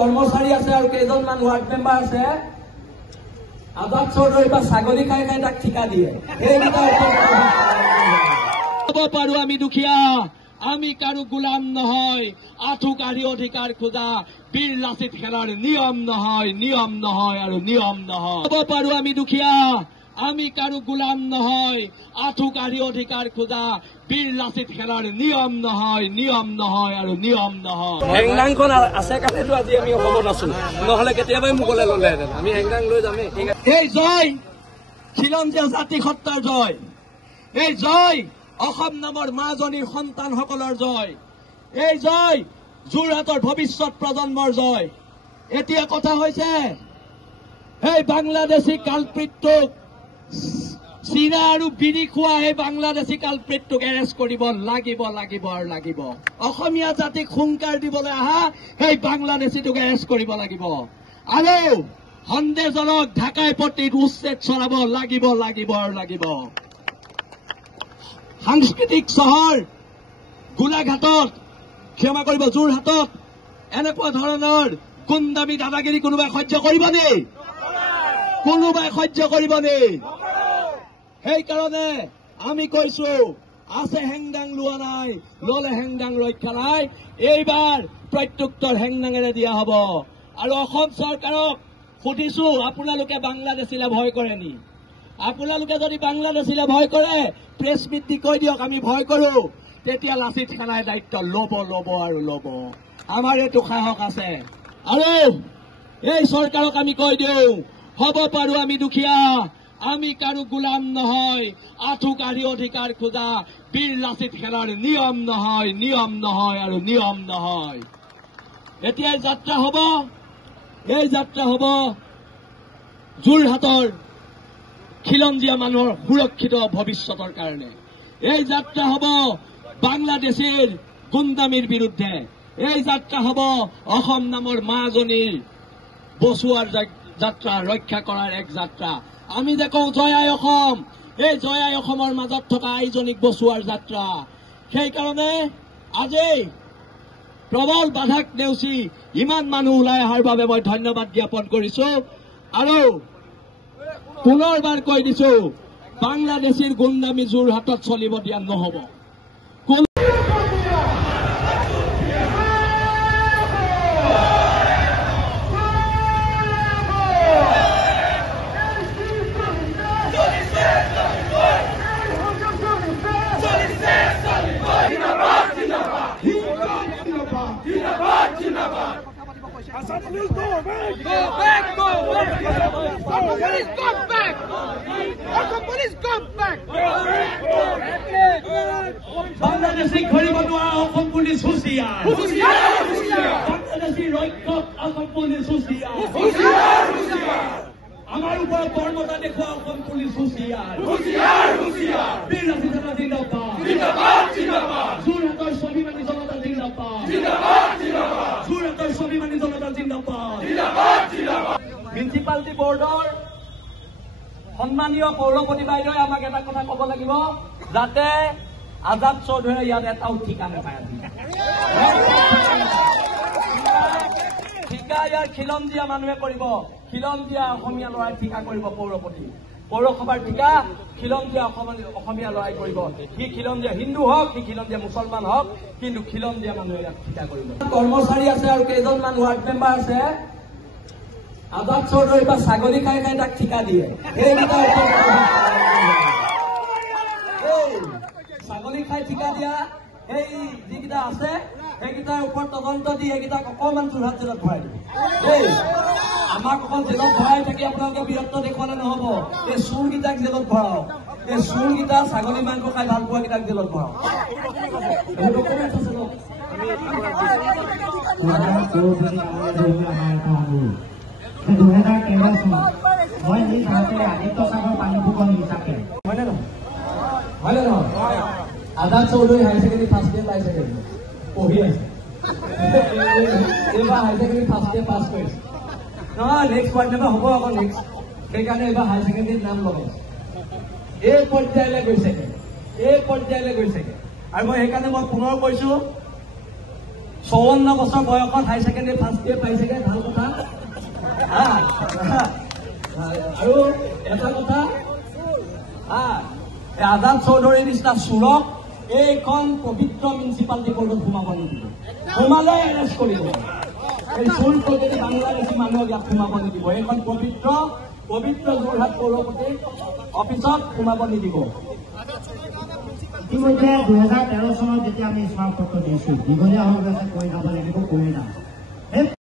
কৰ্মচাৰী আছে আৰু কেইজনমান ৱাৰ্ড মেম্বাৰ আছে আজাদ চৌধুৰী বা ছাগলী খাই খাই তাক ঠিকা দিয়ে ক'ব পাৰো আমি দুখীয়া আমি কাৰো গোলাম নহয় আঁঠু কাঢ়ি অধিকাৰ খোজা বীৰ লাচিত খেলৰ নিয়ম নহয় আৰু নিয়ম নহয় ক'ব পাৰো আমি দুখীয়া আমি কাৰো গোলাম নহয় আঁঠু কাঢ়ি অধিকাৰ খোজা বীৰ লাচিত খেলৰ নিয়ম নহয় আৰু নিয়ম নহয় হেংদাংখন আছে কাৰণেতো আজি আমি অসমত আছো নহলে কেতিয়াবাই মোকলে ললেহেঁতেন আমি হেংদাং লৈ যামেই এই জয় খিলঞ্জীয়া জাতি সত্তাৰ জয় এই জয় অসম নামৰ মাজনীৰ সন্তানসকলৰ জয় এই জয় যোৰহাটৰ ভৱিষ্যত প্ৰজন্মৰ জয় এতিয়া কথা হৈছে এই বাংলাদেশী কালপ্ৰিতটোক চীনা আৰু বিড়ি খোৱা এই বাংলাদেশী কালপ্ৰিতটোক এৰেষ্ট কৰিব লাগিব অসমীয়া জাতিক হুংকাৰ দিবলৈ অহা এই বাংলাদেশীটোক এৰেষ্ট কৰিব লাগিব আৰু সন্দেহজনক ঢাকাই পট্টিত উচ্ছেদ চলাব লাগিব সাংস্কৃতিক চহৰ গোলাঘাটত ক্ষমা কৰিব যোৰহাটত এনেকুৱা ধৰণৰ গুণ্ডামী দাদাগিৰি কোনোবাই সহ্য কৰিবনে সেইকাৰণে আমি কৈছো আছে হেংদাং লোৱা নাই ললে হেংদাং ৰক্ষা নাই এইবাৰ প্ৰত্যুত্তৰ হেংদাঙেৰে দিয়া হ'ব আৰু অসম চৰকাৰক সুধিছো আপোনালোকে বাংলাদেশীলে ভয় কৰে নি আপোনালোকে যদি বাংলাদেশীলে ভয় কৰে প্ৰেছ মিট দি কৈ দিয়ক আমি ভয় কৰো তেতিয়া লাচিত খানাই দায়িত্ব ল'ব আমাৰ এইটো সাহস আছে আৰু এই চৰকাৰক আমি কৈ দিওঁ হ'ব পাৰো আমি দুখীয়া আমি কাৰো গোলাম নহয় আঁঠু কাঢ়ি অধিকাৰ খোজা বীৰ লাচিত খেলৰ নিয়ম নহয় আৰু নিয়ম নহয় এতিয়া এই যাত্ৰা হ'ব যোৰহাটৰ খিলঞ্জীয়া মানুহৰ সুৰক্ষিত ভৱিষ্যতৰ কাৰণে এই যাত্ৰা হ'ব বাংলাদেশীৰ গুণ্ডামীৰ বিৰুদ্ধে এই যাত্ৰা হ'ব অসম নামৰ মাজনীৰ বচোৱাৰ যাত্ৰা ৰক্ষা কৰাৰ এক যাত্ৰা আমি যে কওঁ জয় আই অসম এই জয় আই অসমৰ মাজত থকা আইজনীক বচোৱাৰ যাত্ৰা সেইকাৰণে আজি প্ৰবল বাধাক নেওচি ইমান মানুহ ওলাই অহাৰ বাবে মই ধন্যবাদ জ্ঞাপন কৰিছো আৰু পুনৰবাৰ কৈ দিছো বাংলাদেশীৰ গুণ্ডামী যোৰহাটত চলিব দিয়া নহ'ব Police go back! Police go back! Bangladeshi ঘড়ি বনোৱা অসম পুলিচ হুঁচিয়াৰ বাংলাদেশী ৰক্ষক অসম পুলিচ হুঁচিয়াৰ আমাৰ ওপৰত কৰ্মতা দেখুওৱা অসম পুলিচ হুঁচিয়াৰ বীৰ লাচিত জিন্দাবাদ যোৰহাটৰ স্বাভিমানী জনতা জিন্দাবাদ যোৰহাটৰ স্বাভিমানী জনতা জিন্দাবাদ মিউনিচিপালিটি বৰ্ডৰ সন্মানীয় পৌৰপতি বাইদেৱে আমাক এটা কথা ক'ব লাগিব যাতে আজাদ চৌধুৰীয়ে ইয়াত এটাও ঠিকা নাপায় ঠিকা ইয়াৰ খিলঞ্জীয়া মানুহে কৰিব খিলঞ্জীয়া অসমীয়া ল'ৰাই ঠিকা কৰিব পৌৰপতি পৌৰসভাৰ ঠিকা খিলঞ্জীয়া অসমীয়া ল'ৰাই কৰিব সি খিলঞ্জীয়া হিন্দু হওক সি খিলঞ্জীয়া মুছলমান হওক কিন্তু খিলঞ্জীয়া মানুহে ইয়াত ঠিকা কৰিব কৰ্মচাৰী আছে আৰু কেইজনমান ৱাৰ্ড মেম্বাৰ আছে আজাদ চৌধুৰী বা ছাগলী খাই খাই তাক ঠিকা দিয়ে ছাগলী খাই ঠিকা দিয়া এই যিকেইটা আছে সেইকেইটাৰ ওপৰত তদন্ত দি সেইকেইটাক অকণমান যোৰহাট জেলত ভৰাই দিব আমাক অকল জেলত ভৰাই থাকি আপোনালোকে বীৰত্ব দেখুৱালে নহ'ব এই চোৰকেইটাক জেলত ভৰাওক এই চোৰকেইটা ছাগলী মাংস খাই ভাল পোৱাকেইটাক জেলত ভৰাওক হয়নে নহয় Azad Choudhury higher secondary first year পাইছে পঢ়ি আছে এইবাৰ higher secondary first year pass কৰিছে নহয় নেক্সট ৱাৰ্ড মেম্বাৰ হ'ব আকৌ নেক্সট সেইকাৰণে এইবাৰ হায়াৰ ছেকেণ্ডেৰীত নাম লগাইছে এই পৰ্যায়লৈ গৈছেগে আৰু মই সেইকাৰণে মই পুনৰ কৈছো 54 বছৰ বয়সত হায়াৰ ছেকেণ্ডেৰী ফাৰ্ষ্ট ইয়েৰ পাইছেগে ভাল আৰু এটা কথা আজাদ চৌধুৰীৰ নিচিনা চোৰক এইখন পবিত্ৰ মিউনিচিপালিটি কোৰ্টত সোমাব নিদিব, সোমালে এৰেষ্ট কৰিব। এই চোৰ যদি বাংলাদেশী মানুহক ইয়াত সোমাব নিদিব, এইখন পবিত্ৰ যোৰহাট পৌৰপতি অফিচত সোমাব নিদিব। ইতিমধ্যে 2013 চনত যেতিয়া আমি স্মাৰক পত্ৰ দিছো, দীঘলীয়া হৈ গৈছে, কৈ যাব লাগিব, কৈ যাম।